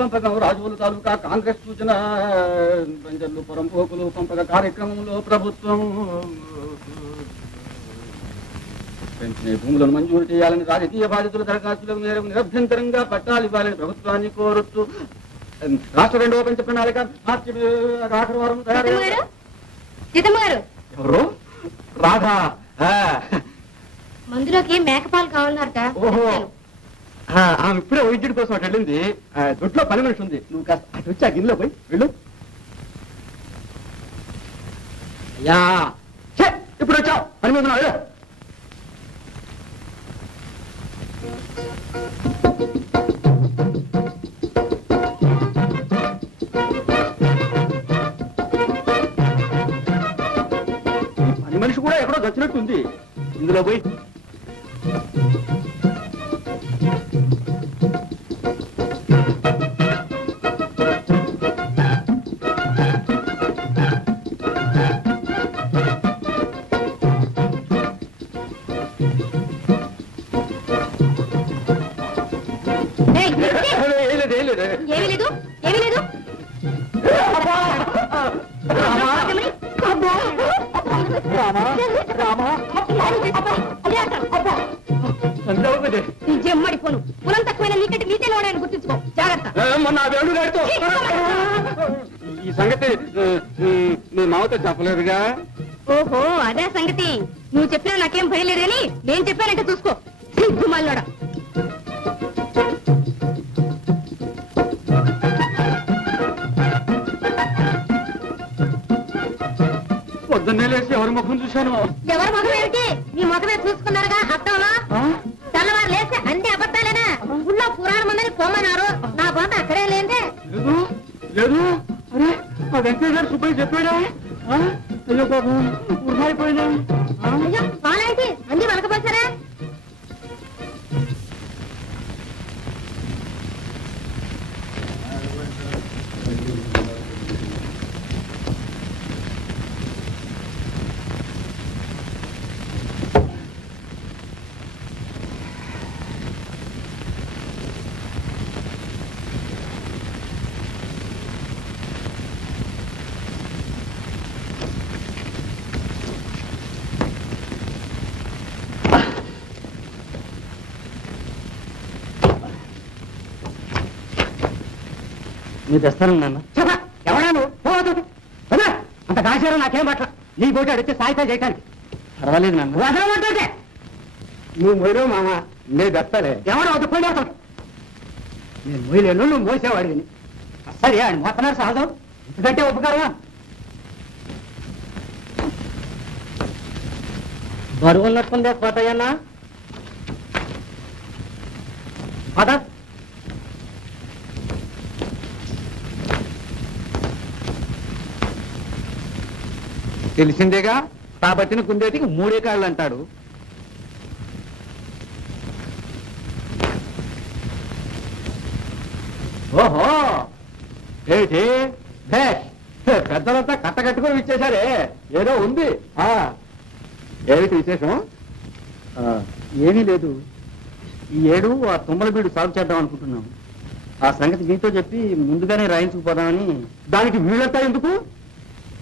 పంపకం రాజువుల తాలూకా కాంగ్రెస్ సూచన బంజర్లు పొరంపోకులు పంపక కార్యక్రమంలో ప్రభుత్వం పెంచిన భూములను మంజూరు చేయాలని రాజకీయ బాధితుల దరఖాస్తులకు మేరకు నిరభ్యంతరంగా పట్టాలు ఇవ్వాలని ప్రభుత్వాన్ని కోరుతూ రాష్ట్ర 2వ పంచ ప్రణాళిక మార్చి ఆఖరి వారం ఎవరు రాధా మందులోకి మేకపాలు కావాలన్నారట. ఓహో ఆమె ఇప్పుడే వైద్యుడి కోసం అటు వెళ్ళింది. దొడ్లో పని మనిషి ఉంది. నువ్వు కాస్త అటు వచ్చి ఆ గిన్నెలో పోయి వెళ్ళు. అయ్యా ఇప్పుడు వచ్చావు పని మీద వెళ్ళు. పని మనిషి కూడా ఎక్కడో చచ్చినట్టుంది. ఇందులో పోయి జమ్మడిపోను పులం తక్కువైన నీకంటే నీతే లోడని గుర్తుంచుకో. జాగ్రత్త. ఈ సంగతి మీ మావతో చెప్పలేదుగా. ఓహో అదే సంగతి. నువ్వు చెప్పినా నాకేం భయలేదు కానీ నేను చెప్పానంటే చూసుకో. సిగ్గు మల్లోడా. పొద్దున్నే లేచి ఎవరి ముఖం చూశాను. ఎవరి ముఖం ఏమిటి? నీ ముఖమే చూసుకున్నారుగా అర్థంలో. తెల్లవారు లేస్తే అన్ని అబద్ధాలేనా? ఊళ్ళో పురాణం ఉందని పొమ్మన్నారు. నా బొంద అక్కడే లేదే. లేదు లేదు. అరే ఆ వెంకయ్య గారు సుబ్బయ్య చెప్పాడా? అయ్యో బాబు ఉర్మాయిపోయినా. అయ్యో వాళ్ళేంటి అన్ని వలకపోసారా? నువ్వు తెస్తాను నాన్న. ఎవడా నువ్వు? అంత కాశారు నాకేం పట్ల. నీ పోటీ అడిగితే సాయితా చేయటానికి. పర్వాలేదు నాన్న. వదలమంటే నువ్వు మొయ్యలేవు మామ. నేను తెస్తాలే. ఎవడో ఒక పోయి నేను మొయ్యలేను. నువ్వు మోసేవాడిని. సరే ఆయన మొత్తనారు సహజం. ఎందుకంటే ఉపకారమా? బరువు ఉన్నట్టుందే పోతాయన్నా. పద. తెలిసిందేగా కాబట్టిన కుందేటికి 3 కాళ్ళు అంటాడు. ఓహో ఏంటి పెద్దలంతా కట్టకట్టుకుని ఇచ్చేశారే. ఏదో ఉంది. ఏమిటి విశేషం? ఏమీ లేదు. ఈ ఏడు ఆ తుమ్మలబీడు సాగు చేద్దాం అనుకుంటున్నాం. ఆ సంగతి మీతో చెప్పి ముందుగానే రాయించుకుపోదామని. దానికి వీళ్ళంతా ఎందుకు?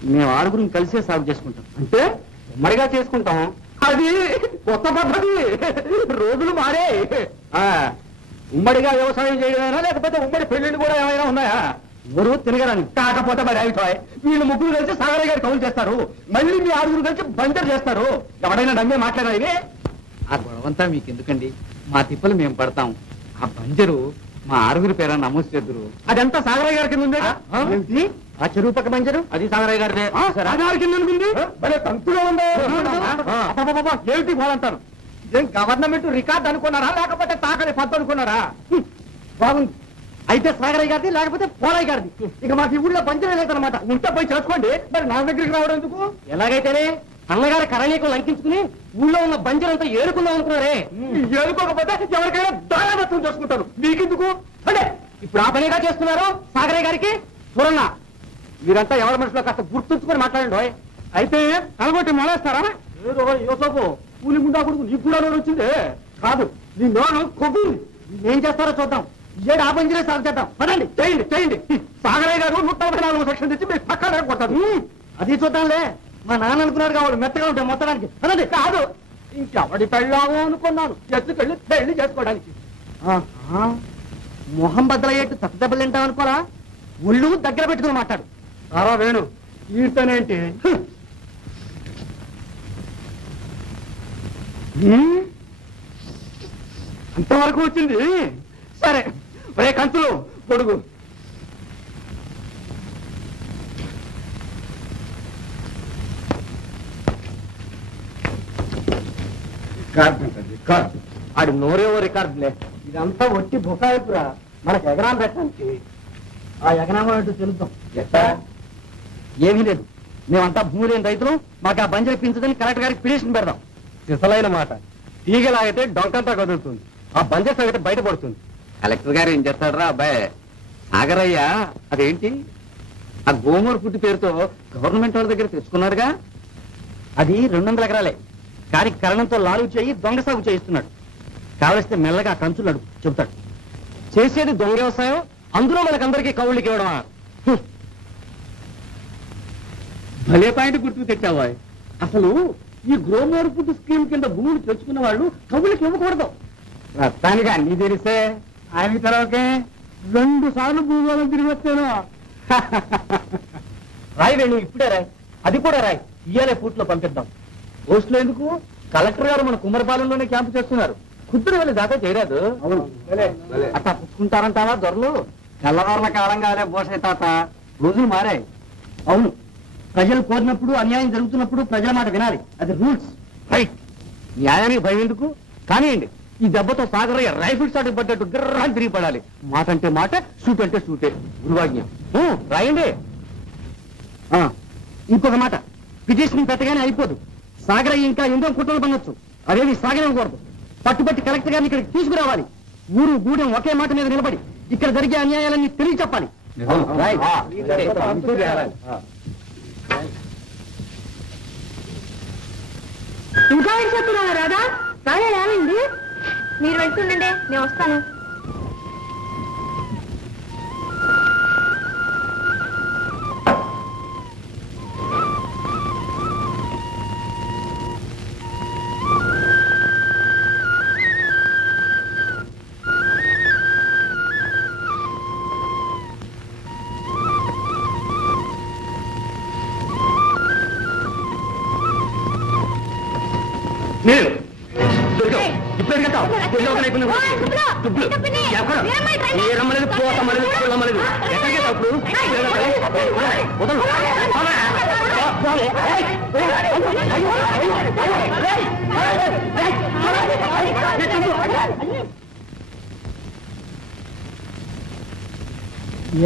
మేము 6 కలిసే సాగు చేసుకుంటాం. అంటే ఉమ్మడిగా చేసుకుంటాం. అది కొత్త పద్ధతి. రోజులు మారే. ఉమ్మడిగా వ్యవసాయం చేయడమైనా లేకపోతే ఉమ్మడి పెళ్లిళ్ళు కూడా ఏమైనా ఉన్నాయా? ఊరు తిరగరాని. కాకపోతే మరి అభిప్రాయం వీళ్ళు 3 కలిసి సాగరయ్య గారు కౌలు చేస్తారు. మళ్ళీ మీ 6 కలిసి బందర్ చేస్తారు. ఎవడైనా నమ్మే మాట్లాడాలి. ఆ గొడవంతా మీకు ఎందుకండి? మా తిప్పలు మేము పడతాం. ఆ బంజరు మా 6 పేర నమోదు చేద్దరు. అదంతా సాగరయ్య గారి కింద ఉంది. ఆ చెరువు పక్క బంజరు అది సాగరయ్య గారిదే. రాజావారి కింద ఉంది. భలే తంతుగా ఉందో. ఏమిటి పోలంటారు? ఏం గవర్నమెంట్ రికార్డు అనుకున్నారా లేకపోతే తాకలి పద్దు అనుకున్నారా? బాగుంది. అయితే సాగరయ్య గారిది లేకపోతే పోలయ్య గారిది. ఇక మాకు ఈ ఊళ్ళో బంజరే లేదనమాట. ఉంటే పోయి చేసుకోండి. మరి నా దగ్గరికి రావడం ఎందుకు? ఎలాగైతేనే అన్నగారి కరణీకం లంకించుకుని ఊళ్ళో ఉన్న బంజరంతా ఏరుకుందాం అనుకున్నారే. ఏరుకోకపోతే ఎవరికైనా దాయాదత్వం చేసుకుంటారు. మీకెందుకు? అంటే ఇప్పుడు ఆ పనిగా చేస్తున్నారు సాగరయ్య గారికి. చూడన్న మీరంతా ఎవరి మనుషులో కాస్త గుర్తుంచుకొని మాట్లాడండి. అయితే అలగొట్టి మొలేస్తారా? ఏదో యోసోపు కూలి ముందా కొడుకు నీకు కూడా నోరు వచ్చిందే. కాదు నీ నోరు కొబ్బు. ఏం చేస్తారో చూద్దాం. ఏడు ఆ పంజరే సాగు చేద్దాం పదండి చేయండి చేయండి సాగరయ్య గారు 144 సెక్షన్ తెచ్చి మీరు పక్కన కొడతారు అది చూద్దాంలే మా నాన్న అనుకున్నాడు కావాలి మెత్తగా ఉంటాయి మొత్తడానికి పదండి కాదు ఇంకెవడి పెళ్ళాము అనుకున్నాను ఎత్తుకెళ్ళి పెళ్లి చేసుకోవడానికి మొహం బద్దలయ్యేట్టు తప్పు దెబ్బలు తింటాం అనుకోరా ఒళ్ళు దగ్గర పెట్టుకుని మాట్లాడు సారా వేణు ఈతనేంటి అంతవరకు వచ్చింది సరే రే కంచులు పొడుగు రికార్డు ఆడి నోరేవో రికార్డులే ఇదంతా ఒట్టి బుకాయిపురా మనకు ఎగరాలు పెట్టడానికి ఆ ఎగనామా అంటూ తెలుద్దాం ఎట్టా ఏమీ లేదు మేమంతా భూమి లేని రైతులు మాకు ఆ బంజరు పెంచదని కలెక్టర్ గారికి పిటిషన్ పెడదాం అసలైన మాట తీగలాగితే డొంకంతా కదులుతుంది ఆ బంజర్ సంగతి బయటపడుతుంది కలెక్టర్ గారు ఏం చేస్తాడరా అబ్బాయి సాగరయ్య అదేంటి ఆ గోమూరు పుట్టి పేరుతో గవర్నమెంట్ వాళ్ళ దగ్గర తెచ్చుకున్నాడుగా అది 200 ఎకరాలే కానీ కరణంతో లాలు చేయి దొంగ సాగు చేయిస్తున్నాడు కావలిస్తే మెల్లగా ఆ కంచులు అడుగు చెబుతాడు చేసేది దొంగ వ్యవసాయం అందులో మనకందరికీ కౌళ్ళకి ఇవ్వడమా భలే పాయింట్ గుర్తుకు తెచ్చావా అసలు ఈ గ్రోమోర్ ఫుడ్ స్కీమ్ కింద భూములు తెచ్చుకున్న వాళ్ళు కవులకి ఇవ్వకూడదు రత్తానికి అన్ని తెలిసే ఆయన తర్వాతే 2 సార్లు భూగోళం తిరిగి వచ్చాను రాయి వెళ్ళు ఇప్పుడే రాయి అది కూడా రాయి ఇయ్యాలే పూట్లో పంపిద్దాం పోస్టులో ఎందుకు కలెక్టర్ గారు మన కుమ్మరపాలెంలోనే క్యాంపు చేస్తున్నారు కుదురు వెళ్ళి దాకా చేయరాదు అట్లా పుచ్చుకుంటారంటావా దొరలు తెల్లవారుల కాలం కాదే బోసే తాత రోజులు మారాయి అవును ప్రజలు కోరినప్పుడు అన్యాయం జరుగుతున్నప్పుడు ప్రజల మాట వినాలి అది రూల్స్ రైట్ న్యాయానికి భయం ఎందుకు కానివ్వండి ఈ దెబ్బతో సాగరయ్య రైఫిల్ షాట్ పడ్డట్టు గిర్రాన్ని తిరిగి పడాలి మాట అంటే మాట షూట్ అంటే షూటే గురువాజ్ఞ రాయండి ఇంకొక మాట పిటిషన్ పెట్టగానే అయిపోదు సాగరయ్య ఇంకా ఎన్నో కుట్రలు పనొచ్చు అదేమి సాగనివ్వకూడదు పట్టుబట్టి కలెక్టర్ గారిని ఇక్కడికి తీసుకురావాలి ఊరు గూడెం ఒకే మాట మీద నిలబడి ఇక్కడ జరిగే అన్యాయాలన్నీ తెలియ చెప్పాలి ఇంకా ఏం చెప్తున్నావా రాదా రాలే ఏమైంది మీరు వెళ్తుండండి నేను వస్తాను రమ్మలేదు పోతమ్మలేదు రమ్మలేదు ఎక్కడికే తప్పుడు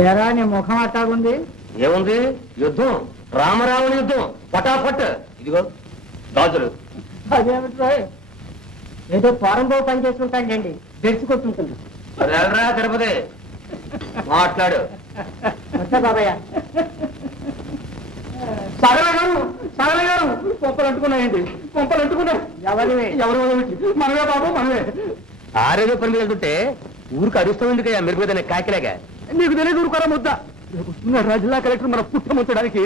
ఏరా నీ ముఖం అట్టాగుంది ఏముంది యుద్ధం రామరావణ యుద్ధం పటాపట్ ఇదిగో గాజులు అదేమిటి ఏదో ఫారంలో పని చేస్తుంటాండి బెడ్స్ కొట్టుంటుంది అదేరా తిరుపతి మాట్లాడు బాబయ్య సగల గారు పొంపలు అంటుకున్నాయండి పొంపలు అంటుకున్నాయి ఎవరు మనమే బాబు మనమే ఆరేదో పని వెళ్తుంటే ఊరికి అరుస్తూ ఎందుకయ్యా మీరు మీద కాకిలాగా నీకు తెలియదు ఊరుకోరా ముద్ద జిల్లా కలెక్టర్ మన పుట్టముచ్చడానికి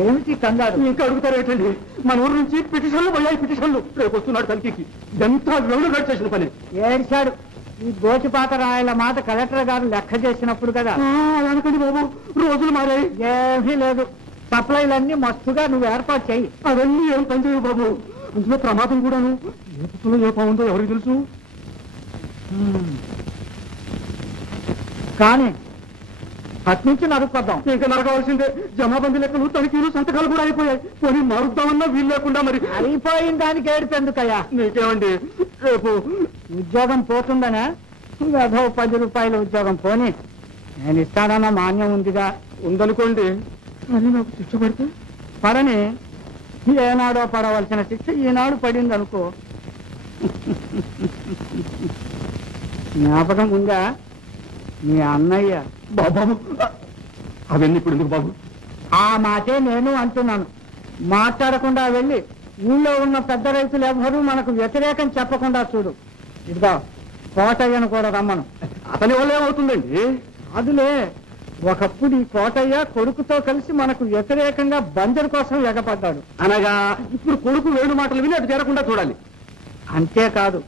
ఏమిటి కంగారు ఇంకా అడుగుతారు ఏంటండి మన ఊరు నుంచి పిటిషన్లు పోయాయి పిటిషన్లు రేపు వస్తున్నాడు తనిఖీకి ఎంత వెలుగుగట్టు చేసిన పని ఏడ్చాడు ఈ గోచిపాత రాయల మాట కలెక్టర్ గారు లెక్క చేసినప్పుడు కదా అనుకోండి బాబు రోజులు మారాయి ఏమీ లేదు సప్లైలన్నీ మస్తుగా నువ్వు ఏర్పాటు చెయ్యి అవన్నీ ఏం పని చేయవు బాబు అందులో ప్రమాదం కూడాను ఏ పుస్తలో ఏ బాగుందో ఎవరికి తెలుసు కానీ అట్నుంచి నరుక్కొద్దాం ఇంకా నరకవలసిందే జమాబందీ లెక్కలు తనిఖీలు సంతకాలు కూడా అయిపోయాయి పోనీ మారుద్దామన్నా వీలు లేకుండా మరి అయిపోయిన దానికి ఏడుపెందుకయ్యా నీకేమండి రేపు ఉద్యోగం పోతుందనే ఏదో 10 రూపాయల ఉద్యోగం పోని నేను ఇస్తానన్న మాన్యం ఉందిగా ఉందనుకోండి అని నాకు శిక్ష పడితే పడని ఏనాడో పడవలసిన శిక్ష ఈనాడు పడింది అనుకో జ్ఞాపకం ఉందా మీ అన్నయ్య బాబు అవన్నీ ఇప్పుడు ఎందుకు బాబు ఆ మాటే నేను అంటున్నాను మాట్లాడకుండా వెళ్ళి ఊళ్ళో ఉన్న పెద్ద రైతులు ఎవరూ మనకు వ్యతిరేకం చెప్పకుండా చూడు ఇదిగో కోటయ్యను కూడా రమ్మను అతని వల్ల ఏమవుతుందండి? అదులే, ఒకప్పుడు ఈ కోటయ్య కొడుకుతో కలిసి మనకు వ్యతిరేకంగా బంజరు కోసం ఎగపడ్డాడు. అనగా ఇప్పుడు కొడుకు వేణు మాటలు విని అటు చేరకుండా చూడాలి. అంతేకాదు,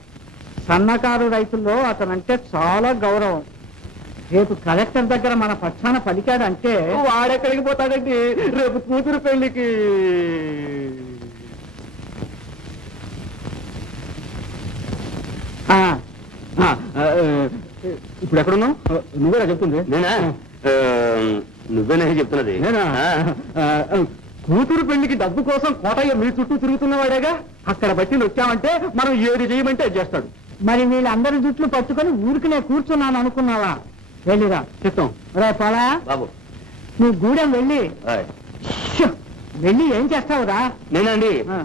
సన్నకారు రైతుల్లో అతనంటే చాలా గౌరవం. రేపు కలెక్టర్ దగ్గర మన పక్షాన పలికాడంటే వాడెక్కడికి పోతాడండి? రేపు కూతురు పెళ్లికి. ఆ, ఇప్పుడు ఎక్కడున్నావు? నువ్వేనా చెప్తుంది? నేనా? నువ్వేనా చెప్తున్నది? నేనా? కూతురు పెళ్లికి డబ్బు కోసం కోటయ్య మీ చుట్టూ తిరుగుతున్నవాడేగా. అక్కడ బట్టి వచ్చామంటే మనం ఏది చేయమంటే అది చేస్తాడు. మరి వీళ్ళందరి జుట్లు పట్టుకొని ఊరికి నేను కూర్చున్నాను అనుకున్నావా? వెళ్ళిరా. చెప్తాం. రే పోలా, బాబు నువ్వు గూడెం వెళ్ళి ఆయ్. ష్! వెళ్ళి ఏం చేస్తావురా? నేనండి ఆ.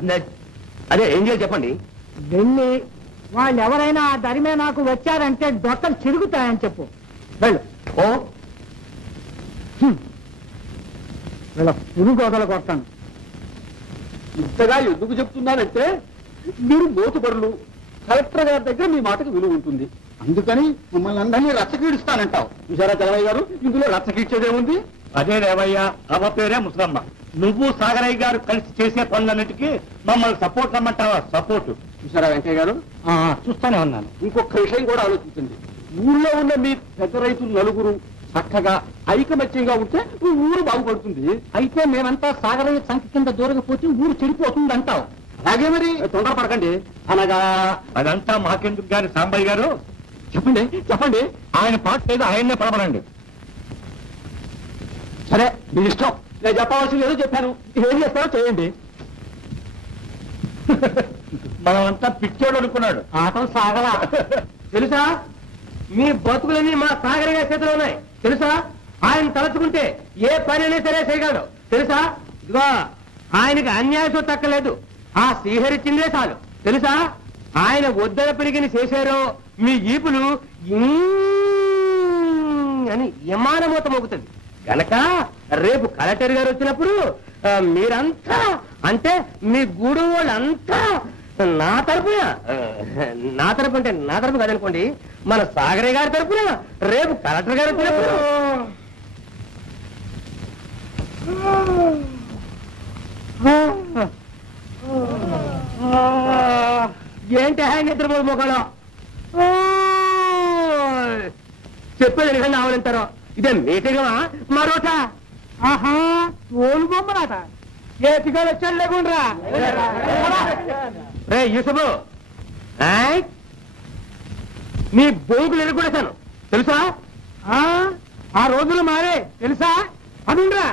అదే ఏం చేయాలి చెప్పండి. వెళ్ళి వాళ్ళు ఎవరైనా ఆ దరిమే నాకు వచ్చారంటే డొక్కలు చిరుగుతాయని చెప్పు. వెళ్ళు. ఓ వీళ్ళ పురుగోదలు కొట్టాను. ఇంతగా ఎందుకు చెప్తున్నానంటే మీరు మోతుబరులు. కలెక్టర్ గారి దగ్గర మీ మాటకు విలువ ఉంటుంది. అందుకని మమ్మల్ని అందరినీ రచ్చకీడుస్తానంటావు. చూసారా చలవయ్య గారు, ఇందులో రచ్చకీడ్చేదేముంది? అదే రేవయ్య, అవ్వ పేరే ముసలమ్మ. నువ్వు సాగరయ్య గారు కలిసి చేసే పనులన్నిటికీ మమ్మల్ని సపోర్ట్ రమ్మంటావా? సపోర్ట్. చూసారా వెంకయ్య గారు, చూస్తానే ఉన్నాను. ఇంకొక విషయం కూడా ఆలోచించండి. ఊళ్ళో ఉన్న మీ పెద్ద రైతులు నలుగురు చక్కగా ఐకమత్యంగా ఉంటే ఊరు బాగుపడుతుంది. అయితే మేమంతా సాగరయ్య సంఖ్య కింద దూరకపోతే ఊరు చెడిపోతుంది అంటావు. అలాగే మరి తొందరపడకండి. అనగా అదంతా మాకెందుకు గాని సాంబయ్య గారు చెప్పండి చెప్పండి. ఆయన పాట ఏదో ఆయన్నే పడమనండి. సరే మీ ఇష్టం. నేను చెప్పవలసింది ఏదో చెప్పాను. ఏం చేస్తారో చేయండి. మనమంతా పిచ్చోడు అనుకున్నాడు. ఆటలు సాగలా. తెలుసా, మీ బతుకులన్నీ మా సాగరగా చేతిలో ఉన్నాయి. తెలుసా, ఆయన తలుచుకుంటే ఏ పని అయినా సరే చేయగలడు. తెలుసా, ఇదిగో ఆయనకి అన్యాయం తక్కలేదు. ఆ శ్రీహరి చిందే చాలు. తెలుసా, ఆయన వద్దన పెరిగిన చేశారో మీ ఈపులు అని విమానమూత మోగుతుంది. గనక రేపు కలెక్టర్ గారు వచ్చినప్పుడు మీరంతా అంటే మీ గూడు వాళ్ళంతా నా తరపున అంటే నా తరపు కాదనుకోండి, మన సాగరయ్య గారి తరపున రేపు కలెక్టర్ గారు వచ్చినప్పుడు ఏంటి ఆయన నిద్రపోదు మొక్కలో చెప్పేది నిజంగా ఆవలింటారో. ఇదే మీటింగమా మరోట? ఆహా, ఓలు బొమ్మలాట. ఏతిగాడు వచ్చాడు లేకుండా రే యూసఫు, నీ బోగులు ఎరుగుడేశాను తెలుసా? ఆ రోజులు మారే తెలుసా? అనుండ్రా.